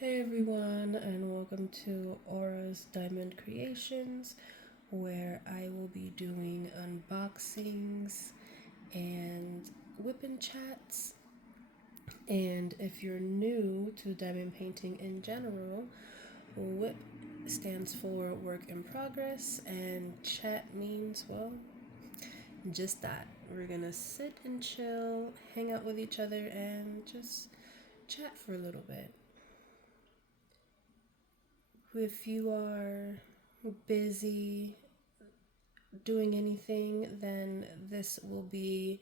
Hey everyone, and welcome to Aura's Diamond Creations, where I will be doing unboxings and WIPNCHATs. And if you're new to diamond painting in general, WIP stands for work in progress, and chat means, well, just that. We're gonna sit and chill, hang out with each other, and just chat for a little bit. If you are busy doing anything, then this will be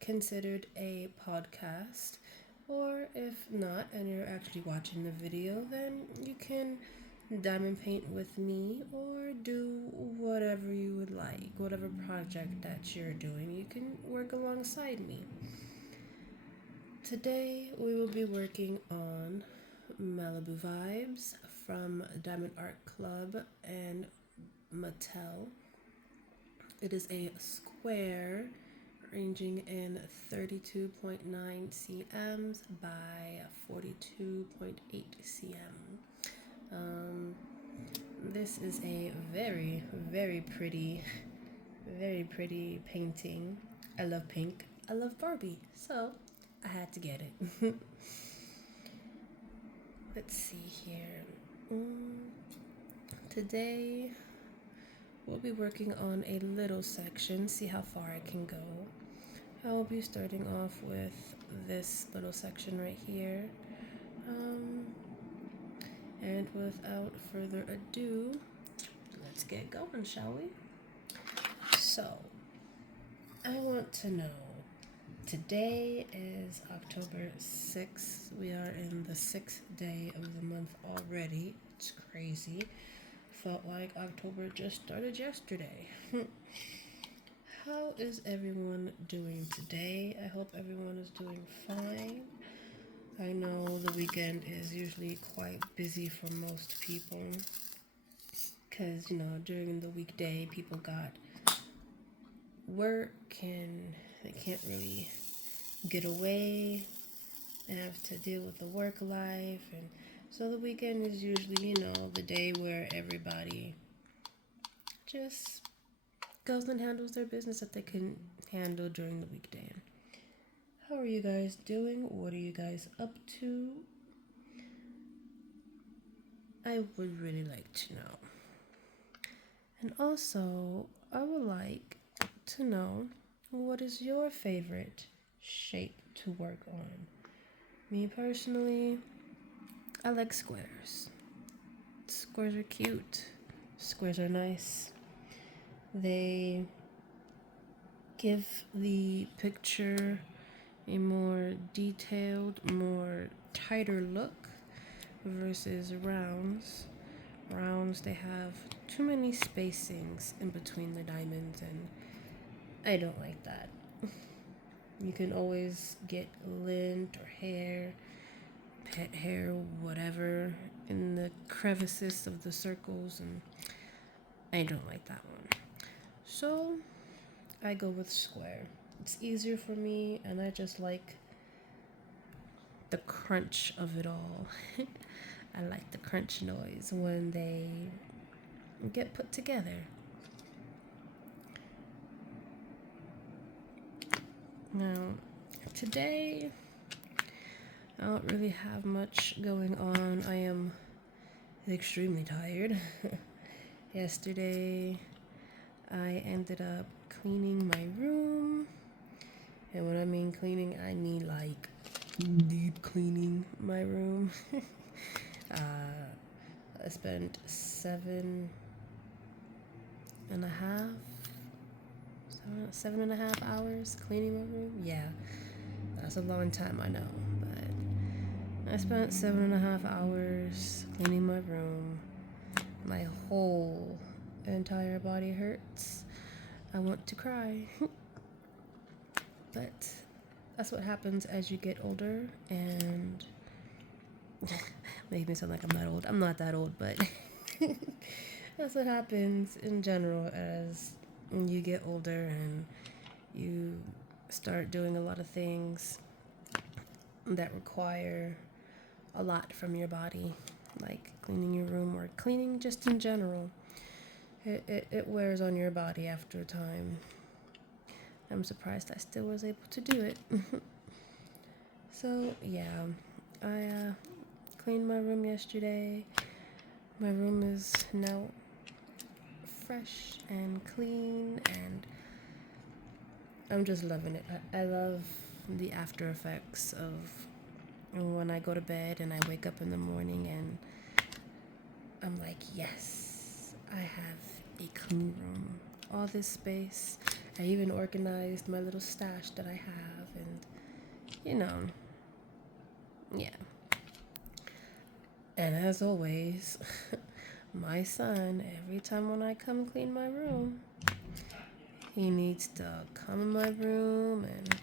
considered a podcast. Or if not, and you're actually watching the video, then you can diamond paint with me or do whatever you would like, whatever project that you're doing. You can work alongside me. Today we will be working on Malibu Vibes from Diamond Art Club and Mattel. It is a square ranging in 32.9 cms by 42.8 cm. This is a very pretty painting. I love pink. I love Barbie. So I had to get it. Let's see here. Today we'll be working on a little section, see how far I can go. I'll be starting off with this little section right here. And without further ado, let's get going, shall we? So, I want to know, today is October 6th. We are in the 6th day of the month already. It's crazy. Felt like October just started yesterday. How is everyone doing today? I hope everyone is doing fine. I know the weekend is usually quite busy for most people because, during the weekday, people got work and they can't really get away. They have to deal with the work life, and so the weekend is usually, the day where everybody just goes and handles their business that they couldn't handle during the weekday. How are you guys doing? What are you guys up to? I would really like to know. And also, I would like to know, what is your favorite shape to work on? Me personally, I like squares. Squares are cute. Squares are nice. They give the picture a more detailed, more tighter look versus rounds. Rounds, they have too many spacings in between the diamonds, and I don't like that. You can always get lint or hair, pet hair, whatever, in the crevices of the circles, and I don't like that one. So I go with square. It's easier for me, and I just like the crunch of it all. I like the crunch noise when they get put together. Now, today, I don't really have much going on. I am extremely tired. Yesterday, I ended up cleaning my room. And when I mean cleaning, I mean like deep cleaning my room. I spent 7.5 hours cleaning my room. Yeah, that's a long time, I know, but I spent 7.5 hours cleaning my room. My whole entire body hurts. I want to cry. But that's what happens as you get older, and make me sound like I'm that old. I'm not that old, but that's what happens in general as you get older and you start doing a lot of things that require a lot from your body, like cleaning your room or cleaning just in general. It wears on your body after a time. I'm surprised I still was able to do it. So yeah, I cleaned my room yesterday. My room is now fresh and clean, and I'm just loving it. I love the after effects of when I go to bed and I wake up in the morning and I'm like, yes, I have a clean room. All this space. I even organized my little stash that I have, and yeah. And as always, my son, every time when I come clean my room, he needs to come in my room and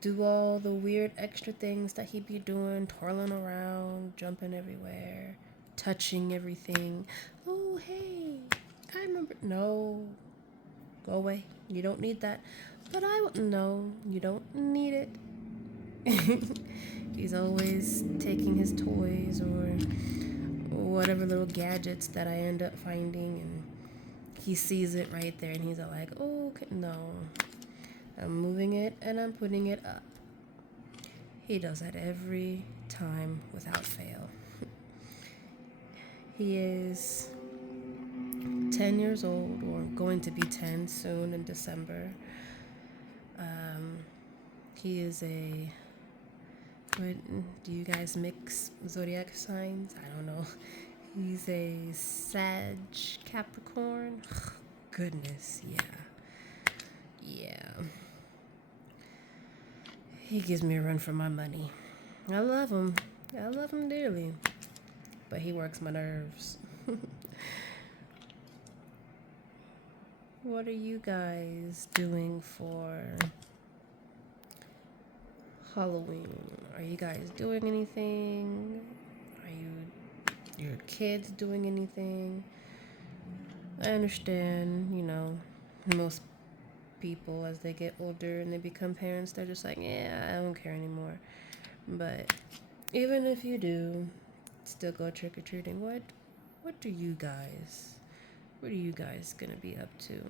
do all the weird extra things that he be doing, twirling around, jumping everywhere, touching everything. Oh, hey, I remember. No, go away. You don't need that. But no, you don't need it. He's always taking his toys or whatever little gadgets that I end up finding, and he sees it right there and he's like, oh, okay. No, I'm moving it and I'm putting it up. He does that every time without fail. He is 10 years old, or going to be 10 soon in December. He is what, do you guys mix zodiac signs? I don't know. He's a Sag Capricorn. Goodness, yeah. He gives me a run for my money. I love him dearly, but he works my nerves. What are you guys doing for Halloween? Are you guys doing anything? Are your kids doing anything? I understand, most people as they get older and they become parents, they're just like, yeah, I don't care anymore. But even if you do still go trick-or-treating, what are you guys gonna be up to?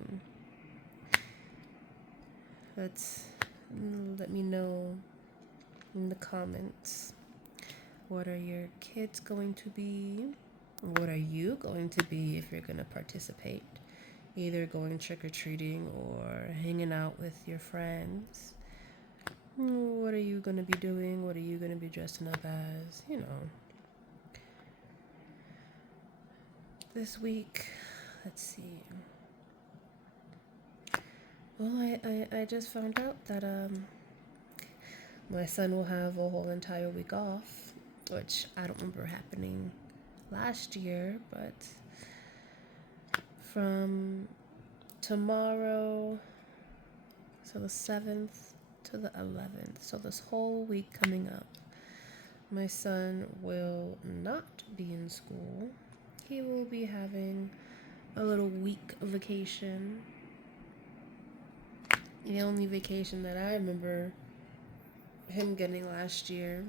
Let me know in the comments. What are your kids going to be? What are you going to be if you're gonna participate? Either going trick-or-treating or hanging out with your friends. What are you going to be doing? What are you going to be dressing up as? This week, let's see. Well, I just found out that my son will have a whole entire week off, which I don't remember happening last year, but from tomorrow, so the 7th to the 11th, so this whole week coming up, my son will not be in school. He will be having a little week of vacation. The only vacation that I remember him getting last year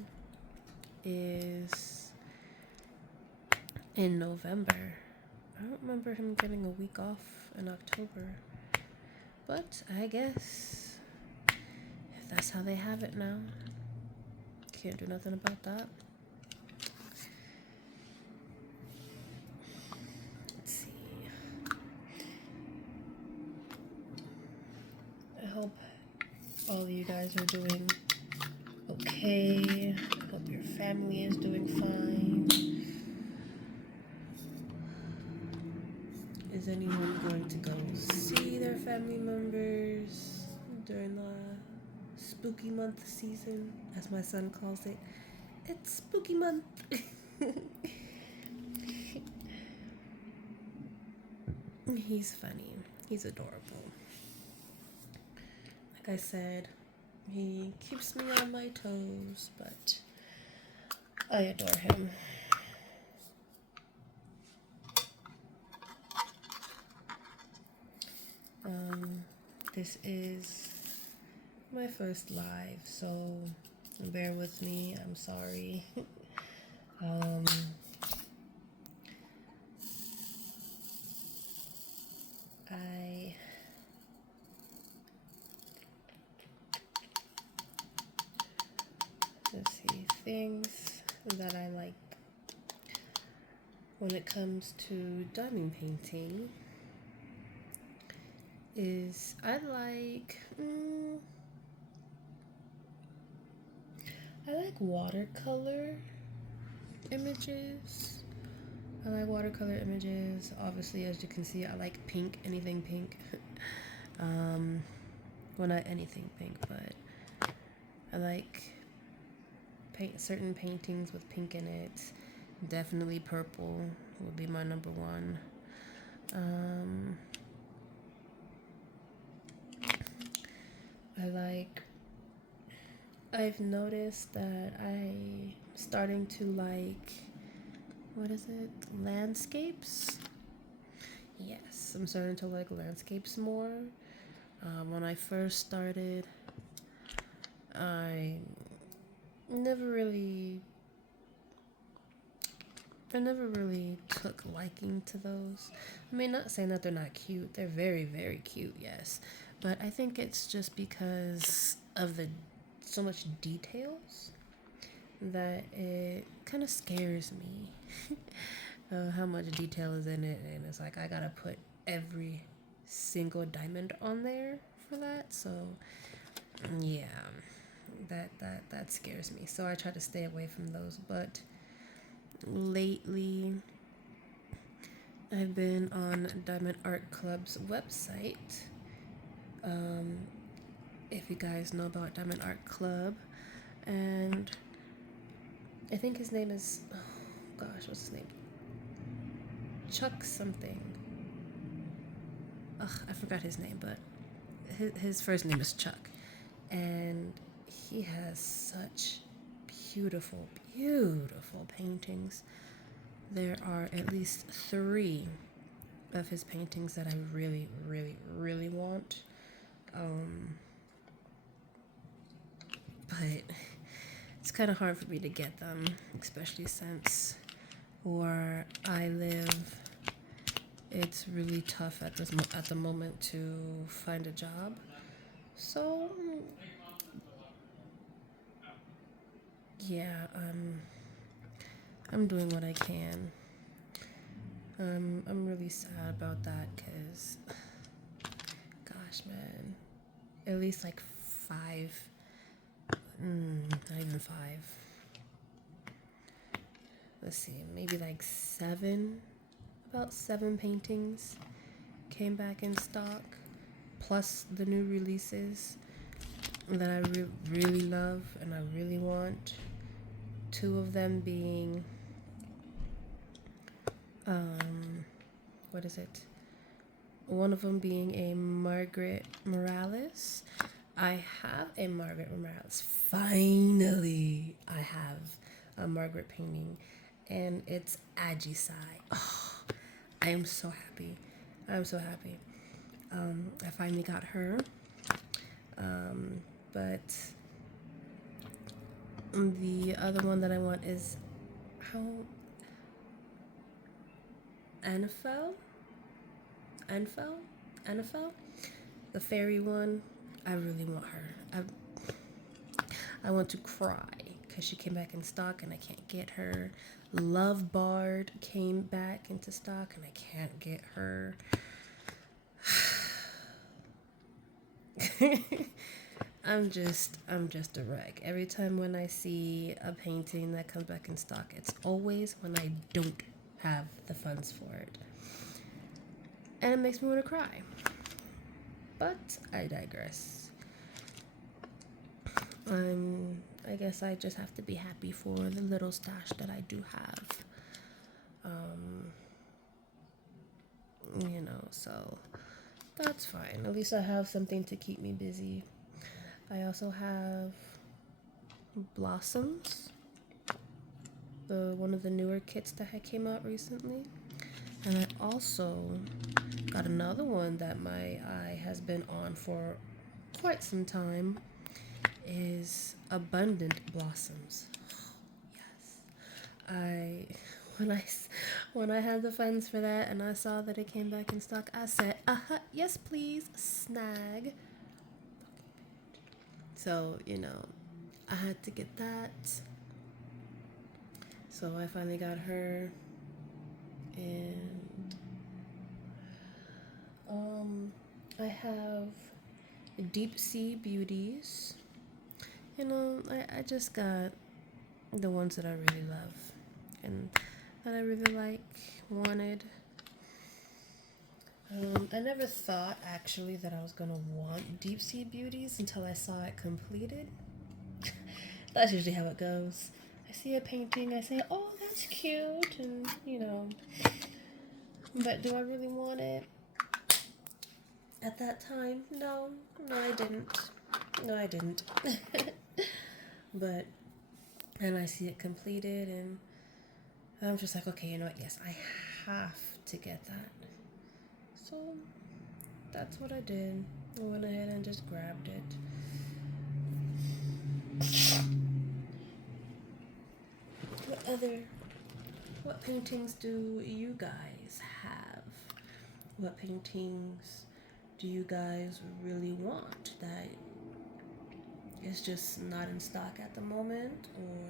is in November. I don't remember him getting a week off in October. But I guess if that's how they have it now, can't do nothing about that. Let's see. I hope all of you guys are doing okay. I hope your family is doing fine. Is anyone going to go see their family members during the spooky month season, as my son calls it? It's spooky month. He's funny. He's adorable. Like I said, he keeps me on my toes, but I adore him. This is my first live, so bear with me. I'm sorry. Um, I let's see, things that I like when it comes to diamond painting is I like watercolor images. I like watercolor images. Obviously, as you can see, I like pink, anything pink. Well, not anything pink, but I like certain paintings with pink in it. Definitely purple would be my number one. I've noticed that I'm starting to like, what is it? Landscapes? Yes, I'm starting to like landscapes more. When I first started, I never really took liking to those. I mean, not saying that they're not cute. They're very, very cute, yes. But I think it's just because of the so much details that it kind of scares me. How much detail is in it, and it's like I gotta put every single diamond on there for that. So yeah, that scares me. So I try to stay away from those. But lately, I've been on Diamond Art Club's website. If you guys know about Diamond Art Club, and I think his name is, oh gosh, what's his name? Chuck something. Ugh, I forgot his name, but his first name is Chuck. And he has such beautiful, beautiful paintings. There are at least 3 of his paintings that I really, really, really want. But it's kind of hard for me to get them, especially since where I live, it's really tough at the moment to find a job. So yeah, I'm doing what I can. I'm really sad about that because, gosh, man, at least like 5, not even 5. Let's see, maybe like 7, about 7 paintings came back in stock, plus the new releases that I really love and I really want. 2 of them being, what is it? One of them being a Margaret Morales. I have a Margaret Morales. Finally, I have a Margaret painting, and it's Ajisai. Oh, I am so happy. I'm so happy. I finally got her. But the other one that I want is Anfel, the fairy one. I really want her. I want to cry because she came back in stock and I can't get her. Love Bard came back into stock and I can't get her. I'm just a wreck. Every time when I see a painting that comes back in stock, it's always when I don't have the funds for it. And it makes me want to cry. But I digress. I guess I just have to be happy for the little stash that I do have. So that's fine. At least I have something to keep me busy. I also have Blossoms, one of the newer kits that had came out recently. And I also got another one that my eye has been on for quite some time, is Abundant Blossoms. Yes. when I had the funds for that and I saw that it came back in stock, I said, yes please, snag. So, I had to get that. So I finally got her, and I have Deep Sea Beauties. I just got the ones that I really love and that I really wanted. I never thought actually that I was gonna want Deep Sea Beauties until I saw it completed. That's usually how it goes. I see a painting, I say, oh, that's cute, and but do I really want it? At that time, no, I didn't. No, I didn't. But, and I see it completed, and I'm just like, okay, you know what? Yes, I have to get that. So, that's what I did. I went ahead and just grabbed it. What paintings do you guys have? What paintings do you guys really want that is just not in stock at the moment, or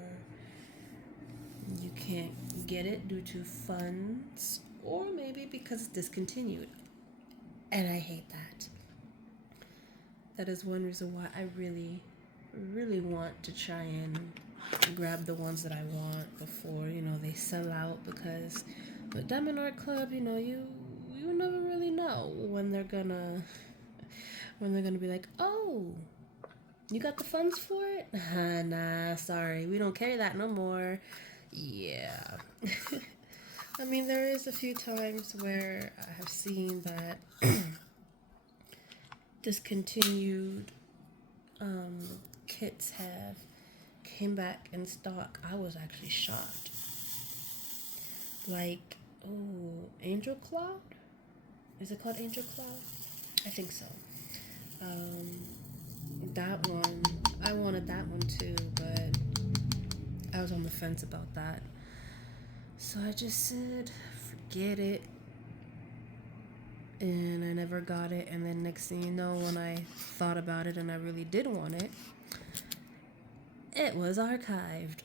you can't get it due to funds, or maybe because it's discontinued? And I hate that. That is one reason why I really, really want to try and grab the ones that I want before, they sell out, because with Diamond Art Club, you never really know when they're gonna be like, oh, you got the funds for it? Nah, sorry, we don't carry that no more. Yeah. I mean, there is a few times where I have seen that discontinued kits have came back in stock. I was actually shocked. Like, oh, Angel Cloud? Is it called Angel Cloud? I think so. That one, I wanted that one too, but I was on the fence about that. So I just said, forget it. And I never got it. And then next thing you know, when I thought about it and I really did want it, it was archived.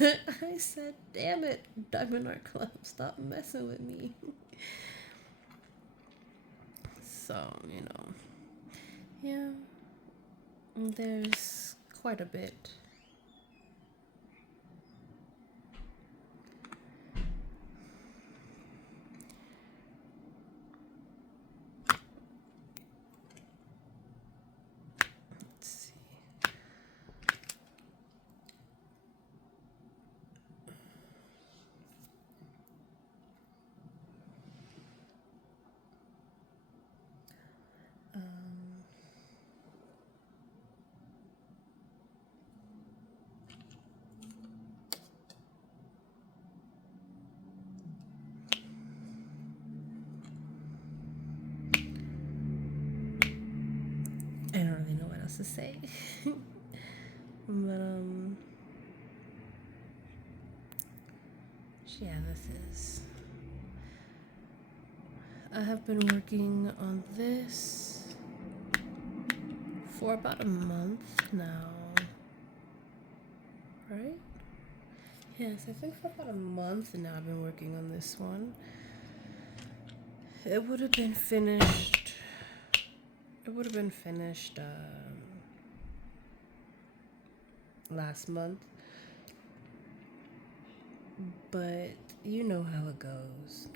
I said, damn it, Diamond Art Club, stop messing with me. So, yeah, there's quite a bit. Let's see. I don't really know what else to say. But, yeah, this is. I have been working on this for about a month now. Right? Yes, I think for about a month now I've been working on this one. It would have been finished. Last month. But you know how it goes.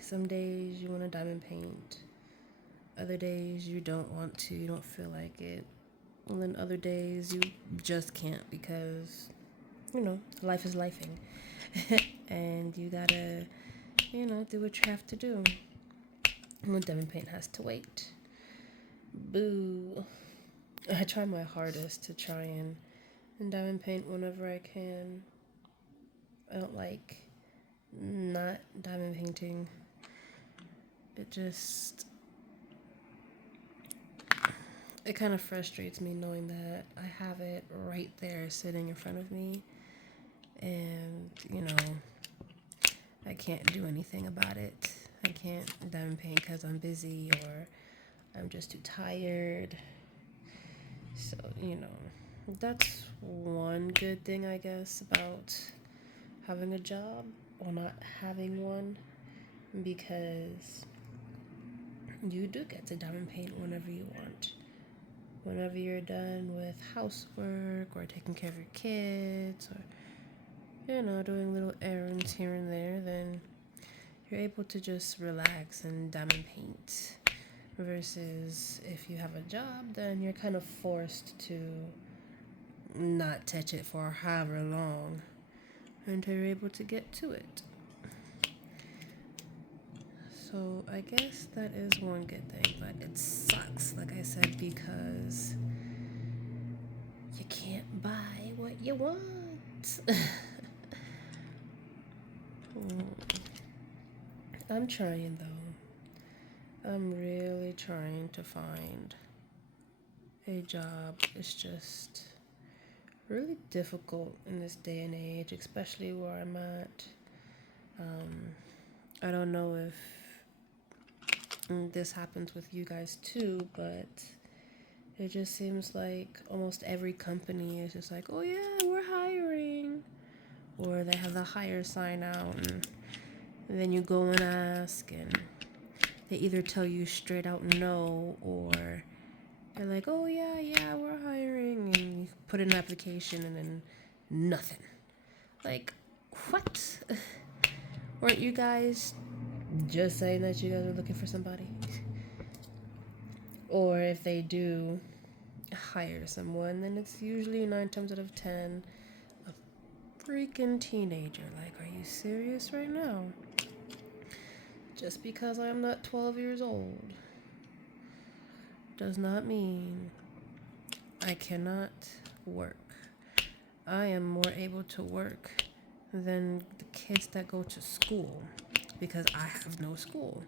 Some days you want to diamond paint. Other days you don't want to, you don't feel like it. And then other days you just can't because, life is lifing. And you gotta, do what you have to do. And diamond paint has to wait. Boo. I try my hardest to try and diamond paint whenever I can. I don't like not diamond painting. It kind of frustrates me knowing that I have it right there sitting in front of me, and I can't do anything about it. I can't diamond paint because I'm busy or I'm just too tired. So, that's one good thing, I guess, about having a job or not having one, because you do get to diamond paint whenever you want. Whenever you're done with housework or taking care of your kids or, doing little errands here and there, then you're able to just relax and diamond paint. Versus if you have a job, then you're kind of forced to not touch it for however long until you're able to get to it. So I guess that is one good thing, but it sucks, like I said, because you can't buy what you want. I'm trying though. I'm really trying to find a job. It's just really difficult in this day and age, especially where I'm at. I don't know if this happens with you guys too, but it just seems like almost every company is just like, oh yeah, we're hiring. Or they have the hire sign out, and then you go and ask, and they either tell you straight out no, or they're like, oh yeah, we're hiring, and you put in an application and then nothing. Like, what? Weren't you guys just saying that you guys are looking for somebody? Or if they do hire someone, then it's usually 9 times out of 10 a freaking teenager. Like, are you serious right now? Just because I'm not 12 years old does not mean I cannot work. I am more able to work than the kids that go to school because I have no school.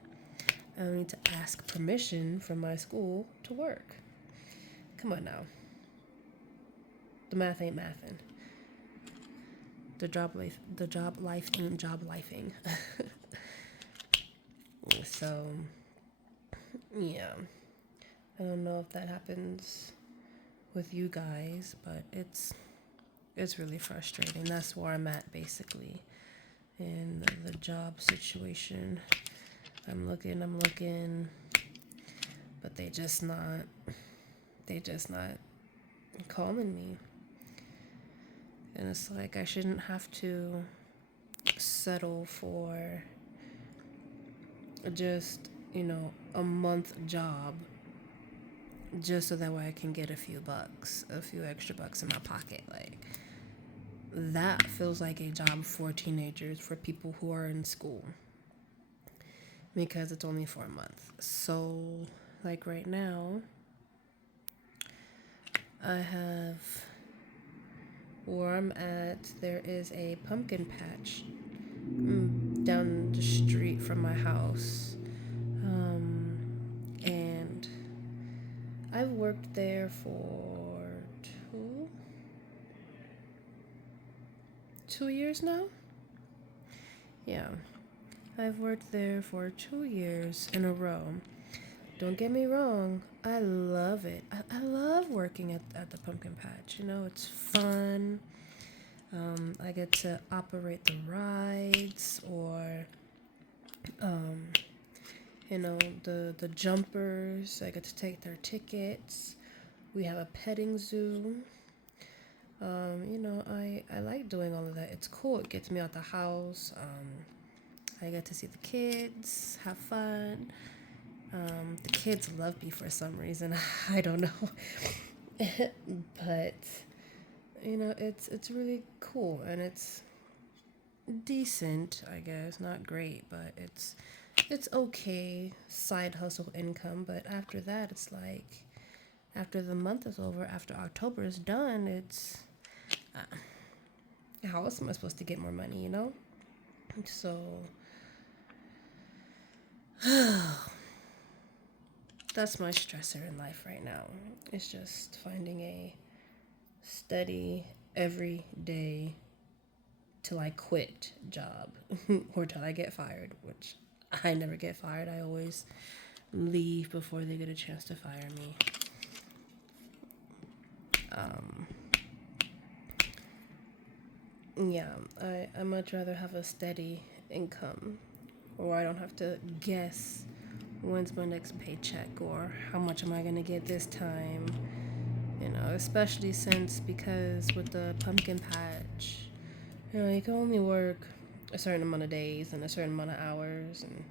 I don't need to ask permission from my school to work. Come on now. The math ain't mathin'. The job life ain't job lifing. So, yeah. I don't know if that happens with you guys, but it's really frustrating. That's where I'm at basically in the job situation. I'm looking, but they just not calling me. And it's like I shouldn't have to settle for just, a month job just so that way I can get a few extra bucks in my pocket. Like, that feels like a job for teenagers, for people who are in school, because it's only for a month. So, like right now, I have, where I'm at, there is a pumpkin patch down the street from my house. And I've worked there for two years now. Yeah, I've worked there for 2 years in a row. Don't get me wrong, I love it. I love working at the pumpkin patch. It's fun. I get to operate the rides, or the jumpers. I get to take their tickets. We have a petting zoo. I like doing all of that. It's cool. It gets me out the house. I get to see the kids, have fun. The kids love me for some reason. I don't know. But it's really cool, and it's decent, I guess. Not great, but it's okay side hustle income. But after that, it's like, after the month is over, after October is done, it's how else am I supposed to get more money, So that's my stressor in life right now. It's just finding a steady, everyday till I quit job or till I get fired, which I never get fired. I always leave before they get a chance to fire me. Yeah, I much rather have a steady income, or I don't have to guess when's my next paycheck or how much am I gonna get this time. You know, especially because with the pumpkin patch, you know, you can only work a certain amount of days and a certain amount of hours, and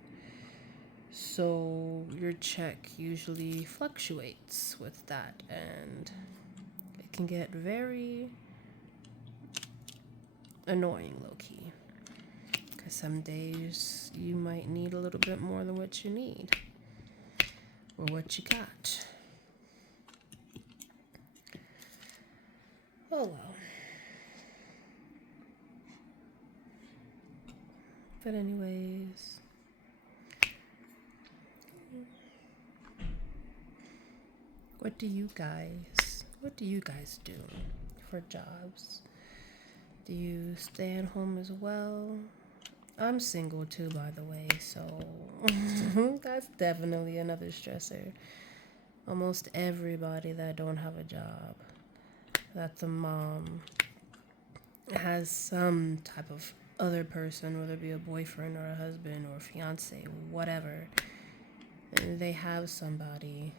so your check usually fluctuates with that, and it can get very annoying, low-key, because some days you might need a little bit more than what you need or what you got. Oh well. But anyways, what do you guys do for jobs? Do you stay at home as well? I'm single too, by the way, so that's definitely another stressor. Almost everybody that don't have a job, that's a mom, has some type of other person, whether it be a boyfriend or a husband or a fiance, whatever. They have somebody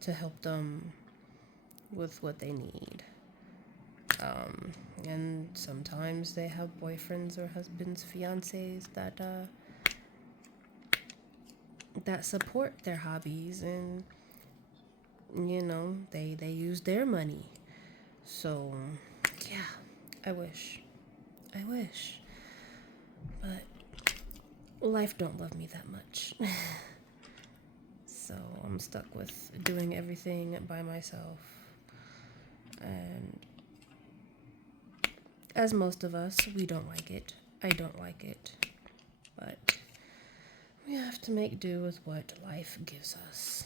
to help them with what they need. And sometimes they have boyfriends or husbands, fiancés that support their hobbies, and you know, they use their money. So yeah, I wish. But life don't love me that much. So I'm stuck with doing everything by myself. And as most of us, we don't like it. I don't like it. But we have to make do with what life gives us.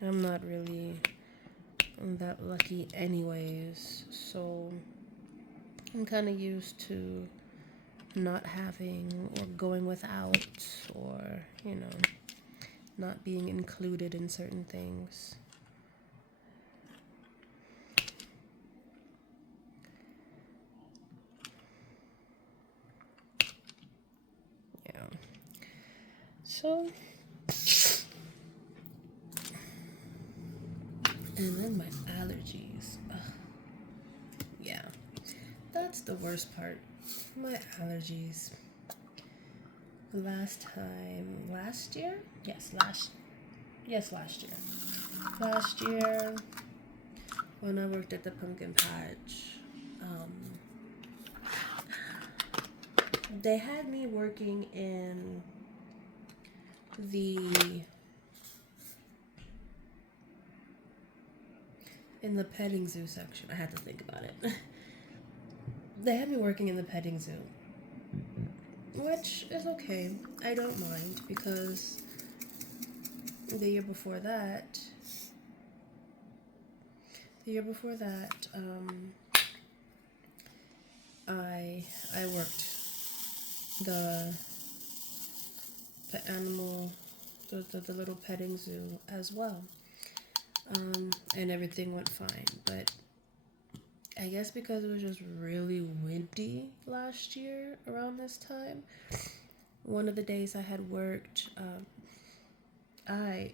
I'm not really that lucky anyways, so I'm kind of used to not having or going without, or, you know, not being included in certain things. Yeah. So, and then my allergies. Ugh. Yeah. That's the worst part. My allergies. Last year? Last year. Last year, when I worked at the pumpkin patch, they had me working in the petting zoo section. I had to think about it. They had me working in the petting zoo, which is okay. I don't mind, because the year before that, I worked the animal, the little petting zoo as well, and everything went fine. But I guess because it was just really windy last year around this time, one of the days I had worked, my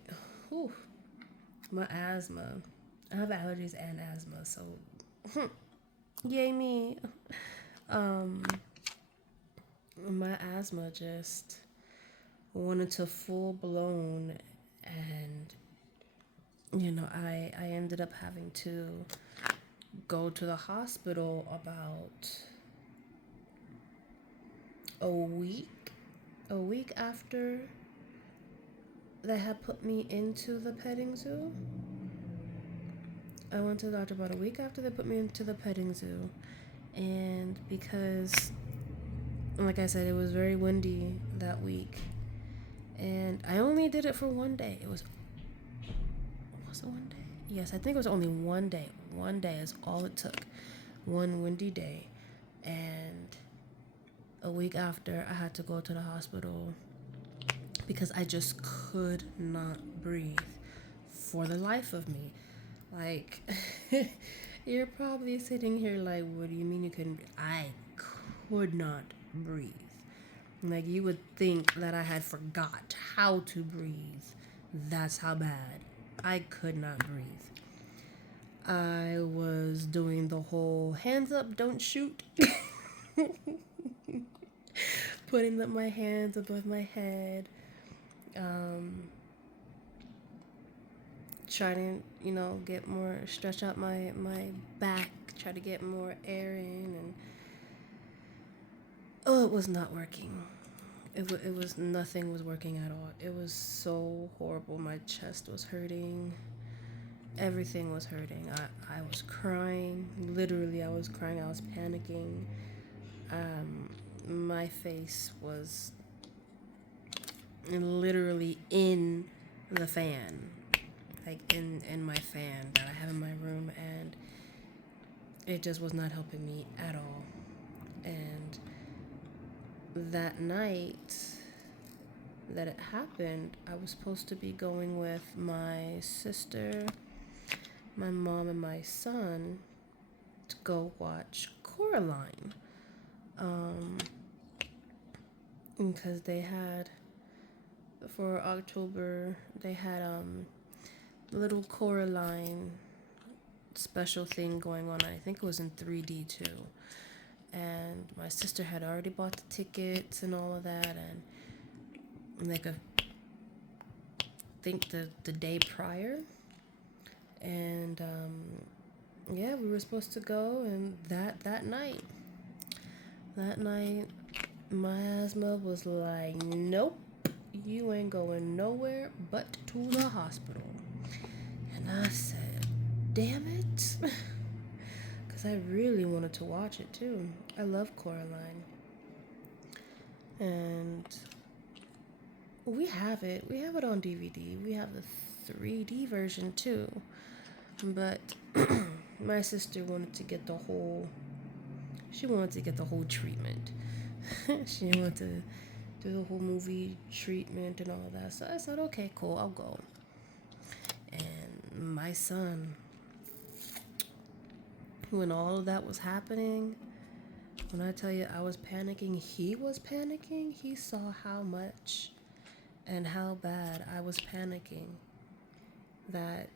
asthma. I have allergies and asthma, so yay me. My asthma just went into full blown, and you know, I ended up having to go to the hospital about a week after they had put me into the petting zoo. I went to the doctor about a week after they put me into the petting zoo, and because, like I said, it was very windy that week, and I only did it for one day. Was it one day? Yes, I think it was only one day. One day is all it took. One windy day. And a week after, I had to go to the hospital because I just could not breathe for the life of me. Like, you're probably sitting here like, what do you mean you couldn't breathe? I could not breathe. Like, you would think that I had forgot how to breathe. That's how bad. I could not breathe. I was doing the whole hands up, don't shoot. Putting up my hands above my head. Trying to, get more, stretch out my back, try to get more air in. And it was not working. It was, nothing was working at all. It was so horrible. My chest was hurting. Everything was hurting. I was crying. Literally, I was crying. I was panicking. My face was literally in the fan. Like in my fan that I have in my room. And it just was not helping me at all. And that night that it happened, I was supposed to be going with my sister, my mom, and my son to go watch Coraline. Because they had, for October, they had a little Coraline special thing going on. I think it was in 3D too. And my sister had already bought the tickets and all of that, and like I think the day prior. And yeah, we were supposed to go, and that night my asthma was like, nope, you ain't going nowhere but to the hospital. And I said, damn it. Because I really wanted to watch it too. I love Coraline. And we have it on DVD. We have the 3D version too. But my sister wanted to get the whole treatment. She wanted to do the whole movie treatment and all of that. So I said, okay, cool, I'll go. And my son, when all of that was happening, when I tell you I was panicking, he was panicking. He saw how much and how bad I was panicking that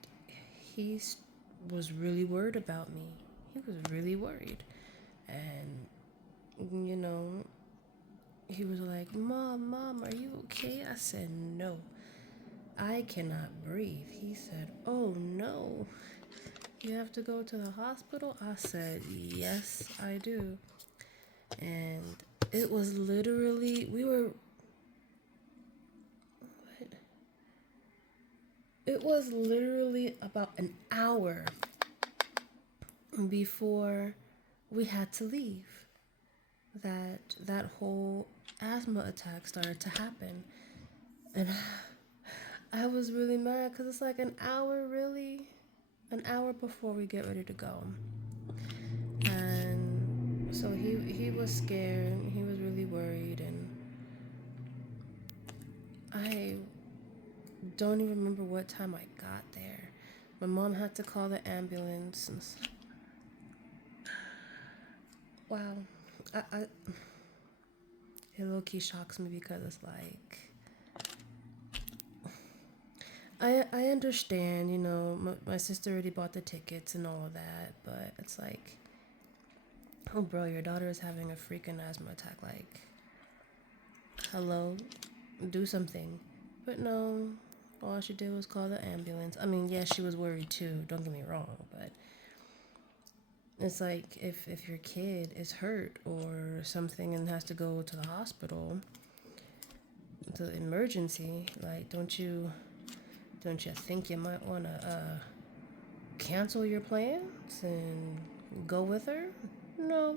he was really worried about me. He was really worried. And, he was like, Mom, are you okay? I said, no, I cannot breathe. He said, oh no, you have to go to the hospital? I said, yes, I do. And it was literally, it was literally about an hour before we had to leave that whole asthma attack started to happen. And I was really mad because it's like an hour before we get ready to go. And so he was scared. He was really worried. And I don't even remember what time I got there. My mom had to call the ambulance. Wow. It low-key shocks me because it's like, I understand, my sister already bought the tickets and all of that, but it's like, oh bro, your daughter is having a freaking asthma attack. Like, hello, do something. But no, all she did was call the ambulance. I mean, yeah, she was worried too, don't get me wrong, but it's like, if your kid is hurt or something and has to go to the hospital, to the emergency, like, don't you think you might want to cancel your plans and go with her? No,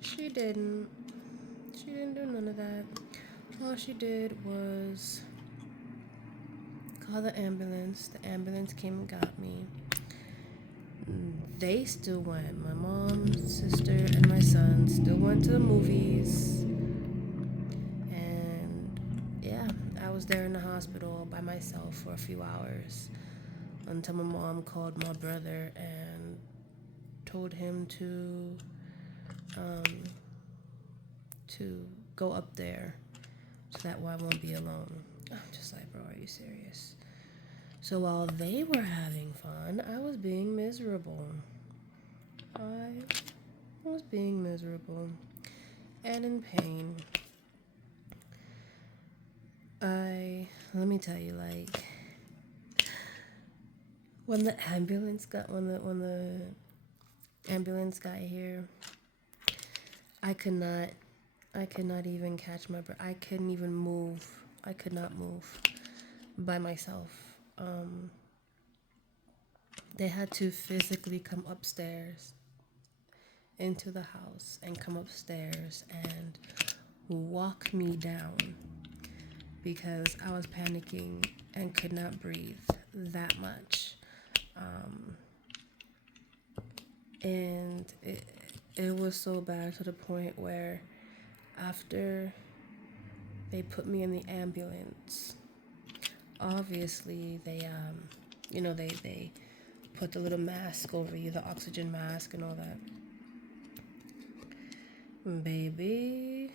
she didn't. She didn't do none of that. All she did was call the ambulance. The ambulance came and got me. they still went. My mom, sister, and my son still went to the movies. And yeah, I was there in the hospital by myself for a few hours until my mom called my brother and told him um, to go up there so that way I won't be alone. I'm just like, bro, are you serious? So while they were having fun, I was being miserable. I was being miserable and in pain. Let me tell you, like, when the ambulance got here, I could not even catch my breath. I couldn't even move. I could not move by myself. They had to physically come upstairs into the house and come upstairs and walk me down because I was panicking and could not breathe that much. And it was so bad to the point where after they put me in the ambulance, obviously they put the little mask over you, the oxygen mask and all that. Baby,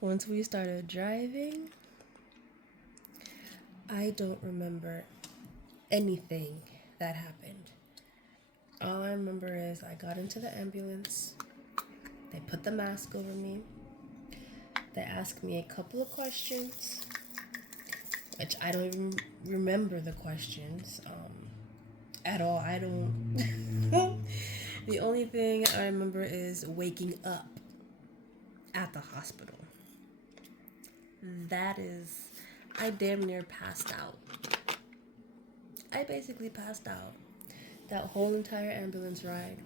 once we started driving, I don't remember anything that happened. All I remember is I got into the ambulance, they put the mask over me, they asked me a couple of questions, which I don't even remember the questions at all. I don't. The only thing I remember is waking up at the hospital. I damn near passed out. I basically passed out that whole entire ambulance ride.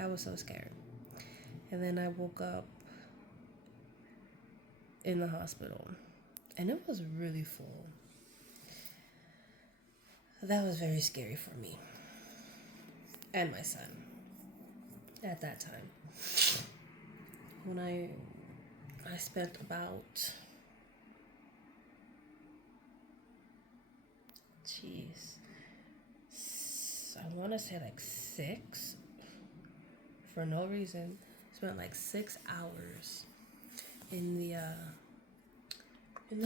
I was so scared. And then I woke up in the hospital and it was really full. That was very scary for me and my son at that time. When I spent about, I want to say like 6, for no reason, spent like 6 hours in the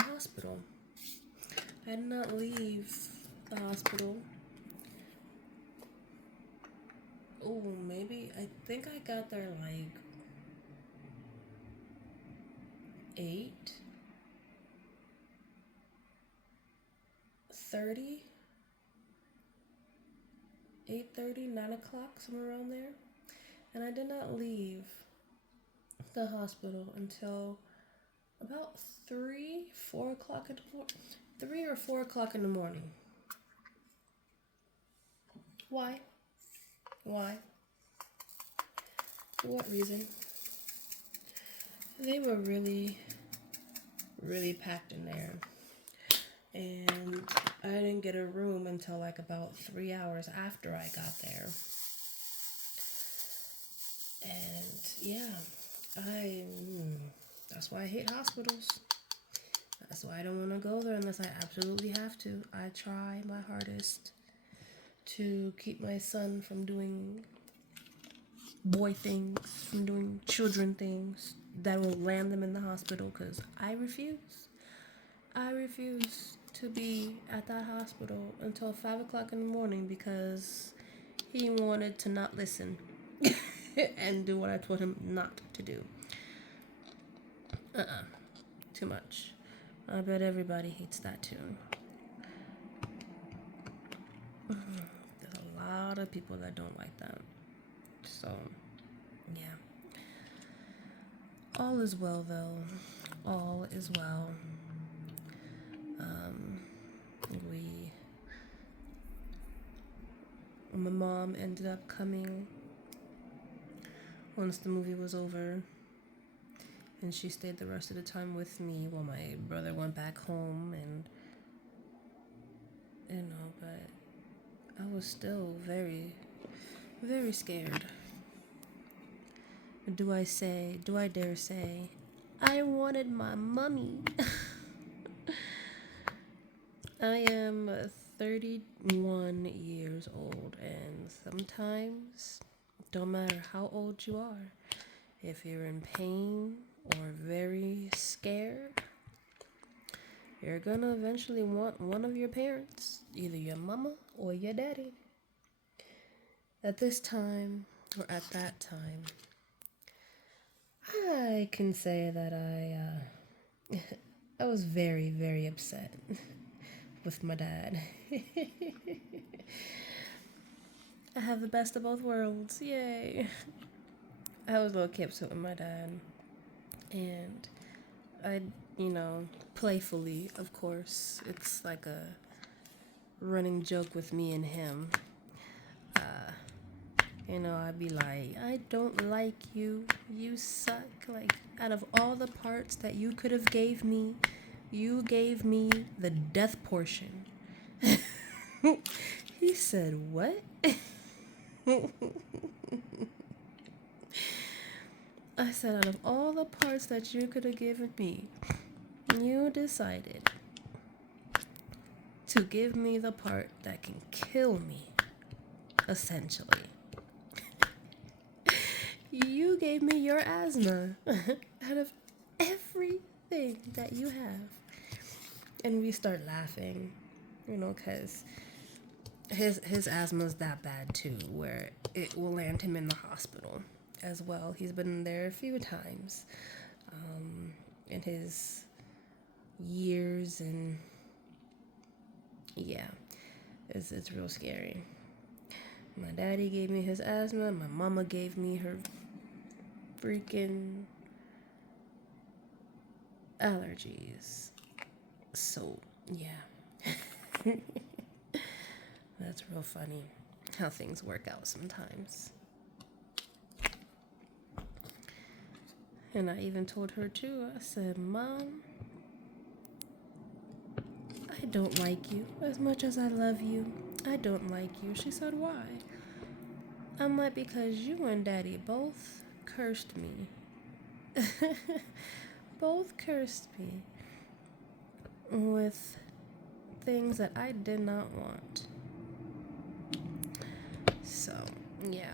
hospital. I did not leave the hospital. Oh, maybe, I think I got there like 8:30, 9 o'clock, somewhere around there. And I did not leave the hospital until about 3 or 4 o'clock in the morning. Why? For what reason? They were really, really packed in there. And I didn't get a room until like about 3 hours after I got there. And yeah, that's why I hate hospitals. That's why I don't want to go there unless I absolutely have to. I try my hardest to keep my son from doing boy things, from doing children things that will land them in the hospital, because I refuse. I refuse to be at that hospital until 5 o'clock in the morning because he wanted to not listen and do what I told him not to do. Too much. I bet everybody hates that too. There's a lot of people that don't like that. So, yeah. All is well, though. All is well. My mom ended up coming once the movie was over, and she stayed the rest of the time with me while my brother went back home, but I was still very, very scared. Do I dare say, I wanted my mummy? I am 31 years old, and sometimes, don't matter how old you are, if you're in pain or very scared, you're gonna eventually want one of your parents, either your mama or your daddy. At this time, or at that time, I can say that I was very, very upset with my dad. I have the best of both worlds, yay! I was a little kid upset with my dad, and I, playfully, of course, it's like a running joke with me and him. I'd be like, I don't like you. You suck. Like, out of all the parts that you could have gave me, you gave me the death portion. He said, what? I said, out of all the parts that you could have given me, you decided to give me the part that can kill me, essentially. You gave me your asthma out of everything that you have. And we start laughing, because his asthma's that bad too, where it will land him in the hospital as well. He's been there a few times in his years, and yeah, it's real scary. My daddy gave me his asthma. My mama gave me her freaking allergies. So, yeah. That's real funny how things work out sometimes. And I even told her too. I said, Mom, I don't like you as much as I love you. I don't like you. She said, why? I'm like, because you and Daddy both cursed me. Both cursed me with things that I did not want. So, yeah.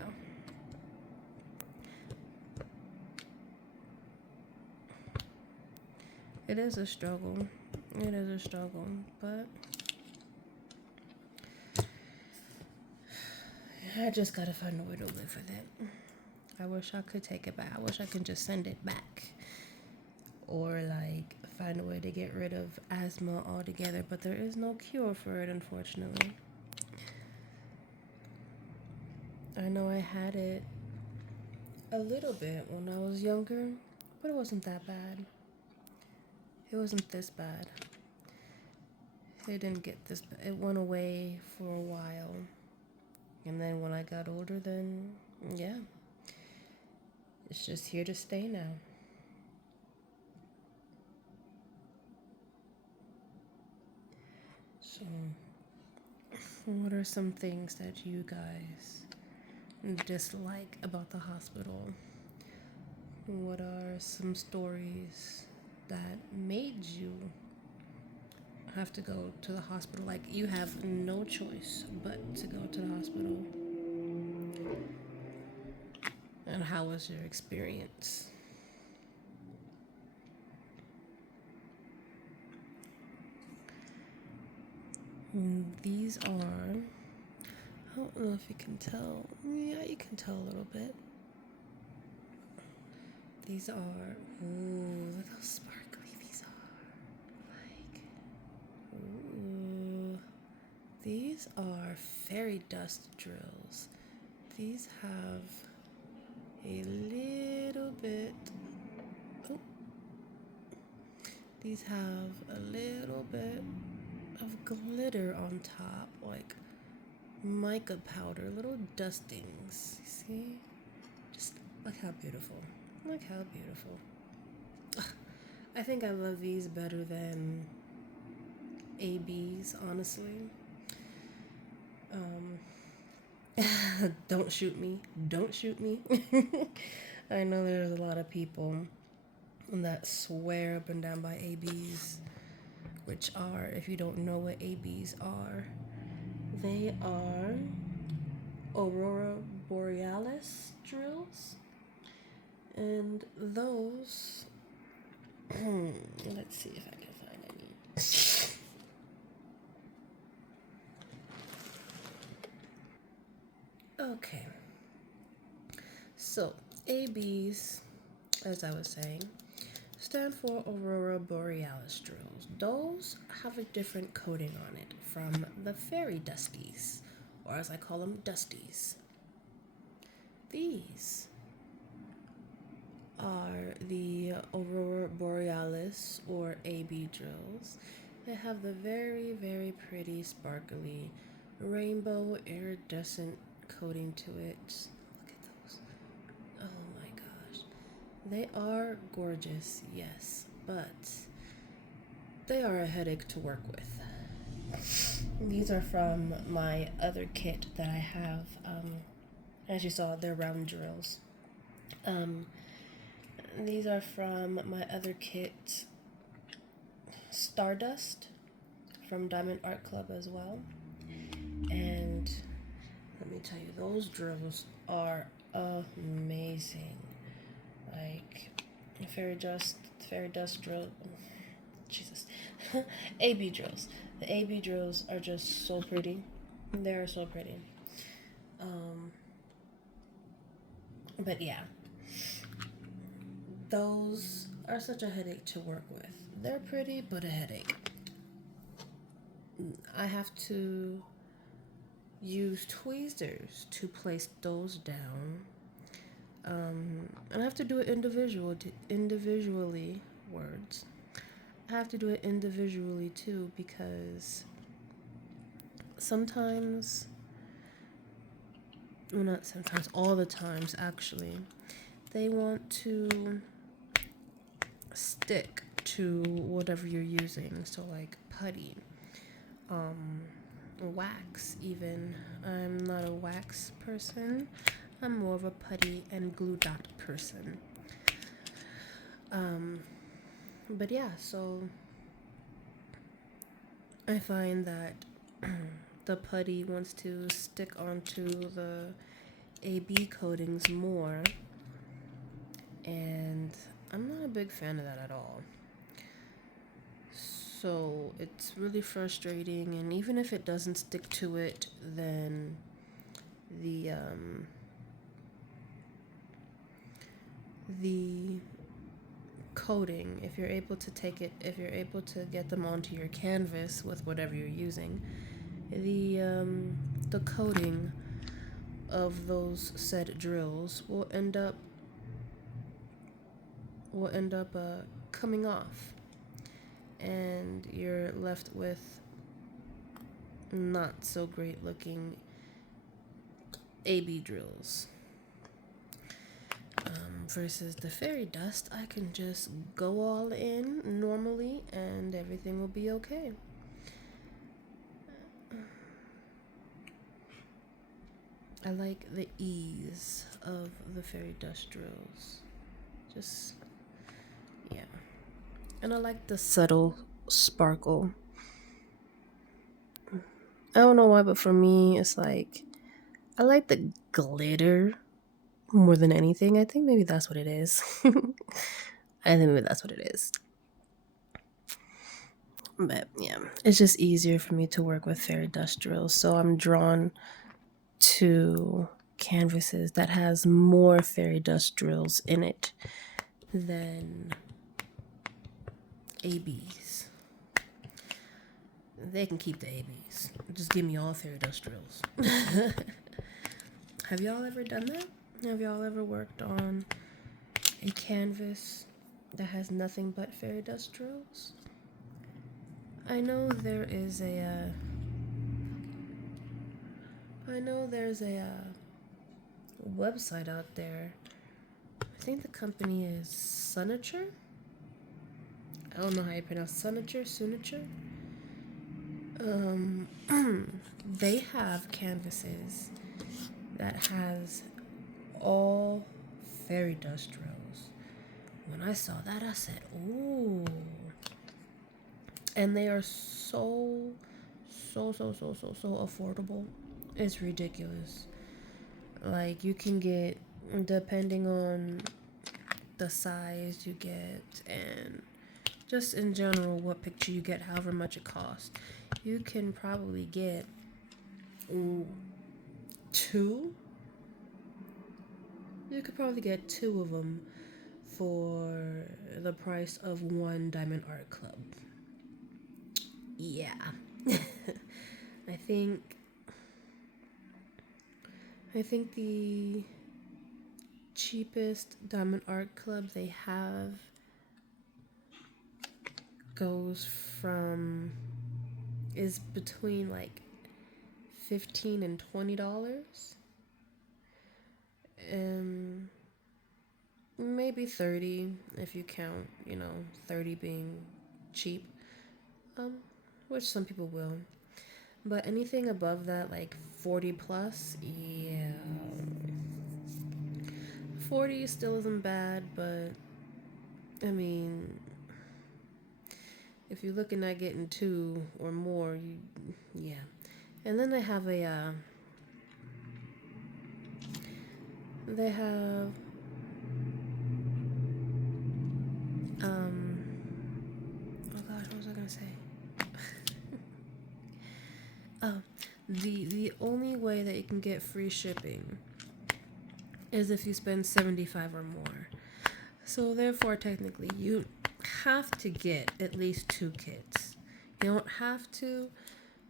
It is a struggle. It is a struggle, but I just gotta find a way to live with it. I wish I could take it back. I wish I could just send it back. Or find a way to get rid of asthma altogether, but there is no cure for it, unfortunately. I know I had it a little bit when I was younger, but it wasn't that bad. It wasn't this bad. It didn't get this bad. It went away for a while. And then when I got older, then, yeah. It's just here to stay now. So, what are some things that you guys dislike about the hospital? What are some stories that made you have to go to the hospital? Like, you have no choice but to go to the hospital. And how was your experience? These are, I don't know if you can tell. Yeah, you can tell a little bit. These are, ooh, look how sparkly these are. Ooh. These are fairy dust drills. These have a little bit, these have a little bit of glitter on top, like mica powder, little dustings. You see? Just look how beautiful. Look how beautiful. I think I love these better than ABs, honestly. Don't shoot me. Don't shoot me. I know there's a lot of people that swear up and down by ABs, which are, if you don't know what ABs are, they are Aurora Borealis drills. And those, let's see if I can find any. Okay. So, ABs, as I was saying, stand for Aurora Borealis drills. Those have a different coating on it from the Fairy Dusties, or as I call them, Dusties. These are the Aurora Borealis, or AB drills. They have the very, very pretty, sparkly, rainbow iridescent coating to it. Look at those. Oh my gosh. They are gorgeous, yes, but they are a headache to work with. These are from my other kit that I have. As you saw, they're round drills. These are from my other kit, Stardust, from Diamond Art Club as well. And let me tell you, those drills are amazing. Like fairy dust drill. Jesus, AB drills. The AB drills are just so pretty. They're so pretty. But yeah, those are such a headache to work with. They're pretty, but a headache. I have to use tweezers to place those down. And I have to do it individually, words. I have to do it individually too, because sometimes, well, not sometimes, all the times actually, they want to stick to whatever you're using. So like putty, wax even. I'm not a wax person. I'm more of a putty and glue dot person. But yeah, so I find that the putty wants to stick onto the AB coatings more, and I'm not a big fan of that at all. So it's really frustrating, and even if it doesn't stick to it, then the coating, if you're able to get them onto your canvas with whatever you're using, the coating of those said drills will end up coming off, and you're left with not so great looking AB drills. Versus the fairy dust, I can just go all in normally and everything will be okay. I like the ease of the fairy dust drills. Just, yeah. And I like the subtle sparkle. I don't know why, but for me, it's like, I like the glitter more than anything. I think maybe that's what it is. But yeah, it's just easier for me to work with fairy dust drills. So I'm drawn to canvases that has more fairy dust drills in it than ABs. They can keep the ABs. Just give me all fairy dust drills. Have y'all ever done that? Have y'all ever worked on a canvas that has nothing but fairy dust drills? I know there's a website out there. I think the company is Sunature. I don't know how you pronounce Sunature. Um, they have canvases that has all fairy dust rows. When I saw that, I said, "Ooh!" And they are so affordable. It's ridiculous. Like you can get, depending on the size you get and just in general what picture you get, however much it costs, you can probably get two. You could probably get two of them for the price of one Diamond Art Club. Yeah. I think the cheapest Diamond Art Club they have is between like $15 and $20. Maybe 30 if you count, 30 being cheap. Which some people will. But anything above that, like 40 plus, yeah. 40 still isn't bad, but I mean, if you're looking at getting two or more, yeah. And then they have they have, oh gosh, what was I gonna say? Oh, the only way that you can get free shipping is if you spend 75 or more. So therefore, technically, you have to get at least two kits. You don't have to,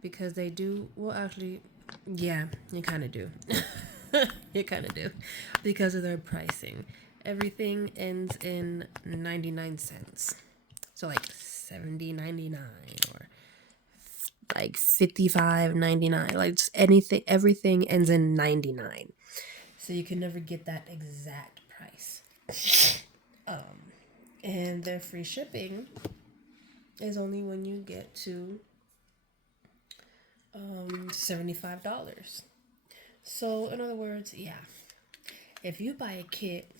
because they do. Well, actually, yeah, you kind of do. You kind of do, because of their pricing. Everything ends in 99 cents. So like 70.99 or like 55.99. Like just anything, everything ends in 99. So you can never get that exact price. And their free shipping is only when you get to $75. So in other words, yeah, if you buy a kit,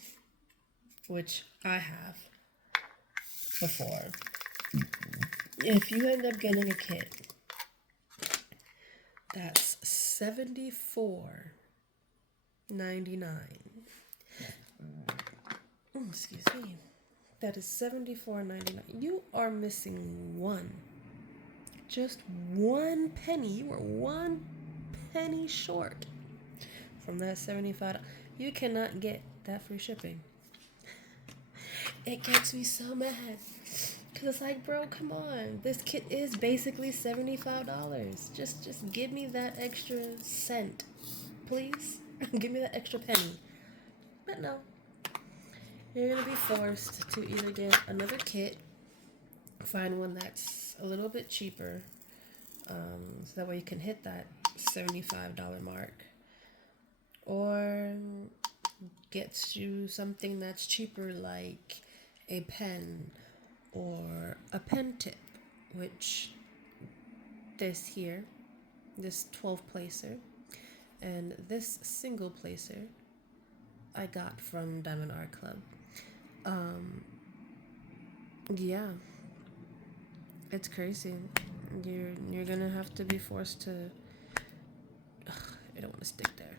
which I have before, if you end up getting a kit that's $74.99, excuse me, that is $74.99. You are missing one. Just 1 penny. You are 1 penny short from that $75. You cannot get that free shipping. It gets me so mad. Because it's like, bro, come on. This kit is basically $75. Just give me that extra cent. Please? Give me that extra penny. But no. You're going to be forced to either get another kit, find one that's a little bit cheaper, so that way you can hit that $75 mark, or get you something that's cheaper, like a pen or a pen tip, which this 12 placer and this single placer I got from Diamond Art Club. Yeah, it's crazy. You're gonna have to be forced to. I don't want to stick there.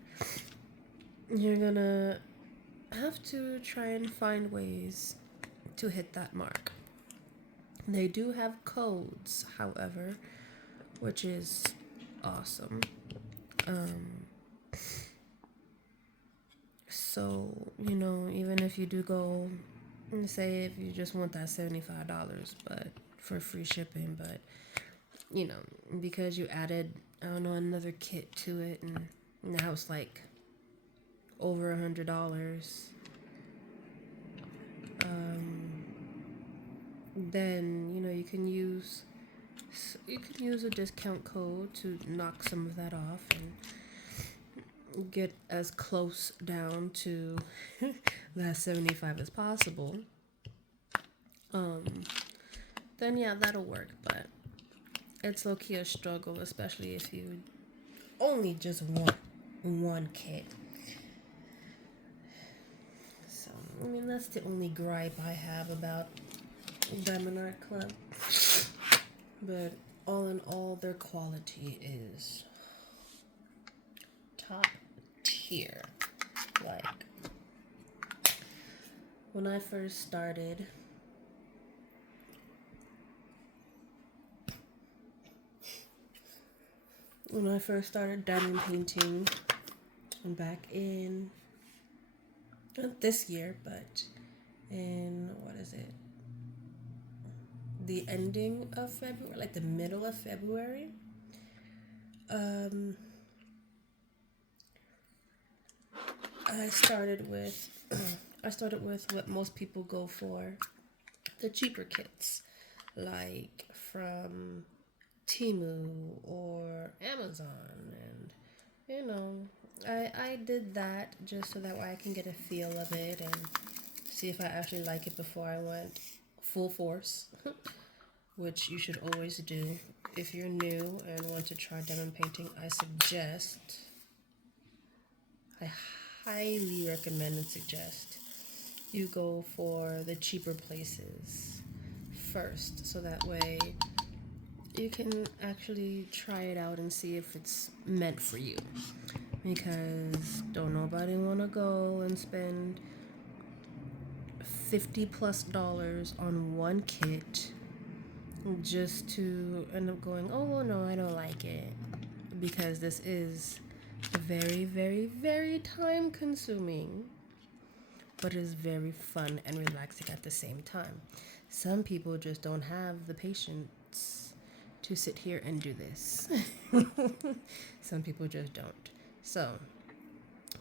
You're gonna have to try and find ways to hit that mark. They do have codes, however, which is awesome. So, even if you do go, say if you just want that $75, but for free shipping, but because you added, I don't know, another kit to it, and now it's like over $100, then you can use a discount code to knock some of that off and get as close down to that 75 as possible. Then yeah, that'll work. But It's low-key a struggle, especially if you only just want one kit. So, I mean, that's the only gripe I have about Diamond Art Club. But all in all, their quality is top tier. Like, when I first started, diamond painting back in, not this year, but in, what is it? The ending of February, like the middle of February. I started with what most people go for, the cheaper kits, like from Temu or Amazon, and you know, I did that just so that way I can get a feel of it and see if I actually like it before I went full force, which you should always do. If you're new and want to try diamond painting, I highly recommend and suggest you go for the cheaper places first, so that way you can actually try it out and see if it's meant for you. Because don't nobody want to go and spend $50+ on one kit just to end up going, oh well, no, I don't like it, because this is very, very, very time consuming, but it is very fun and relaxing at the same time. Some people just don't have the patience to sit here and do this. Some people just don't. So,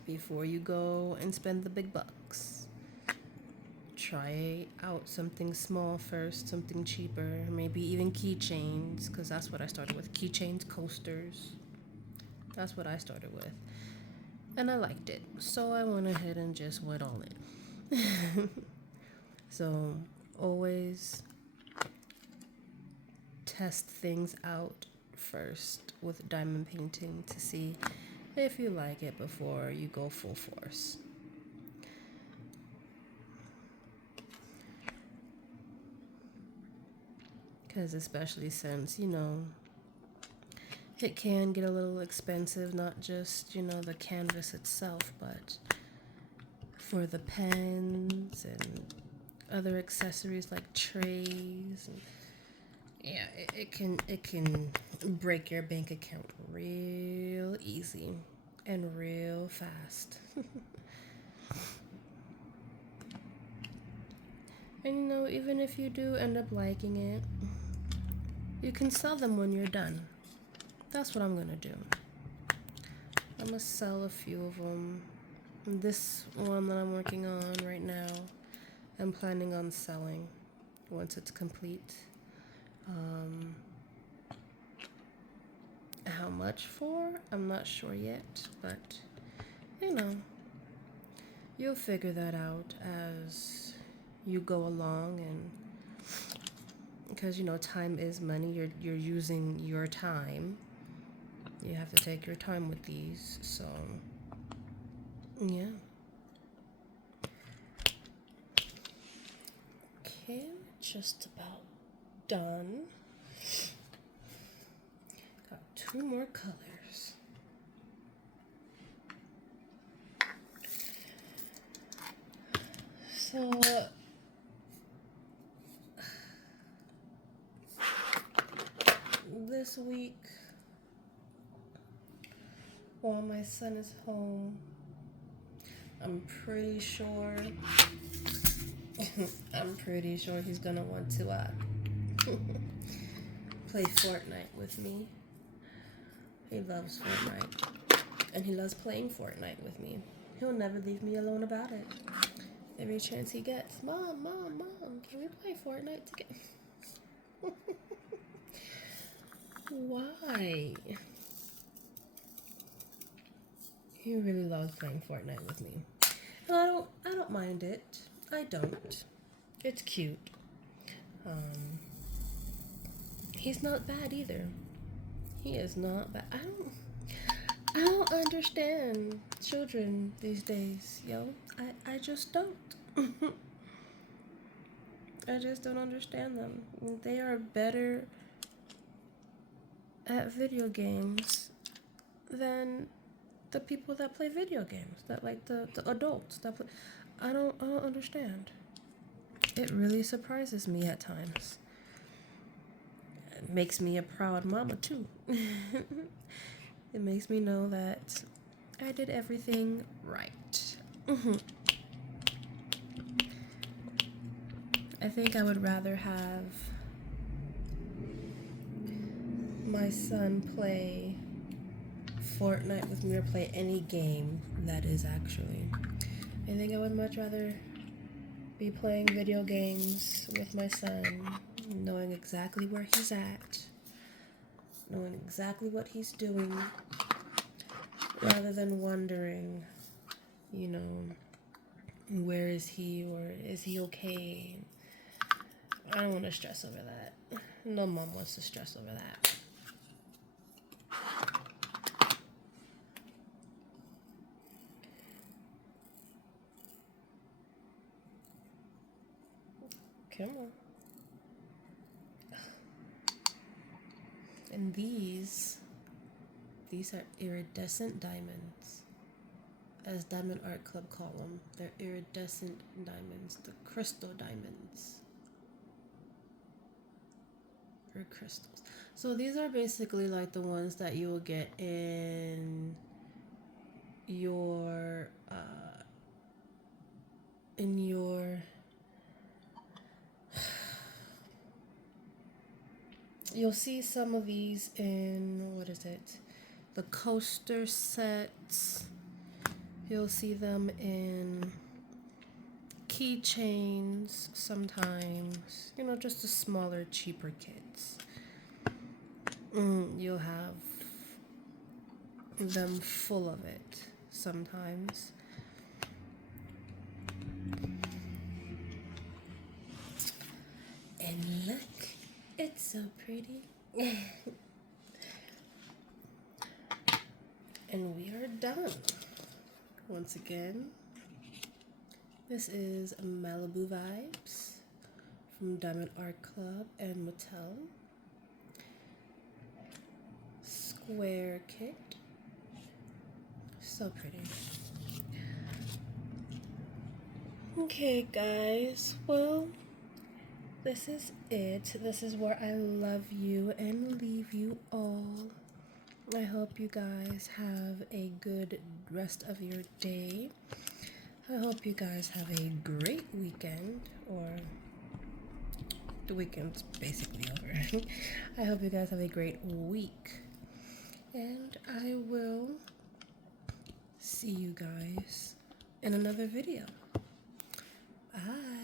before you go and spend the big bucks, try out something small first, something cheaper, maybe even keychains, because that's what I started with. Keychains, coasters. That's what I started with. And I liked it. So I went ahead and just went all in. So always test things out first with diamond painting to see if you like it before you go full force. Because especially since, it can get a little expensive, not just, the canvas itself, but for the pens and other accessories like trays. And yeah, it can break your bank account real easy and real fast. And even if you do end up liking it, you can sell them when you're done. That's what I'm gonna do. I'm gonna sell a few of them. This one that I'm working on right now, I'm planning on selling once it's complete. How much for? I'm not sure yet, but you'll figure that out as you go along, and because time is money. You're using your time. You have to take your time with these. So yeah. Okay, just about done. Got 2 more colors. So this week, while my son is home, I'm pretty sure he's gonna want to play Fortnite with me. He loves Fortnite, and he loves playing Fortnite with me. He'll never leave me alone about it. Every chance he gets, Mom, can we play Fortnite together? Why? He really loves playing Fortnite with me. And I don't mind it. I don't. It's cute. He's not bad either. He is not bad. I don't understand children these days, yo. I just don't. I just don't understand them. They are better at video games than the people that play video games. That like the adults that play. I don't understand. It really surprises me at times. It makes me a proud mama too. It makes me know that I did everything right. I think I would rather have my son play Fortnite with me or play any game that is actually. I think I would much rather be playing video games with my son, knowing exactly where he's at, knowing exactly what he's doing, rather than wondering, you know, where is he or is he okay? I don't want to stress over that. No mom wants to stress over that. Come on. And these are iridescent diamonds, as Diamond Art Club call them. They're iridescent diamonds, the crystal diamonds. Or crystals. So these are basically like the ones that you will get in your you'll see some of these in, what is it? The coaster sets. You'll see them in keychains sometimes. You know, just the smaller, cheaper kits. You'll have them full of it sometimes. And look, it's so pretty. And we are done. Once again, this is Malibu Vibes from Diamond Art Club and Mattel. Square kit. So pretty. Okay, guys. Well, this is it. This is where I love you and leave you all. I hope you guys have a good rest of your day. I hope you guys have a great weekend, or the weekend's basically over. I hope you guys have a great week. And I will see you guys in another video. Bye.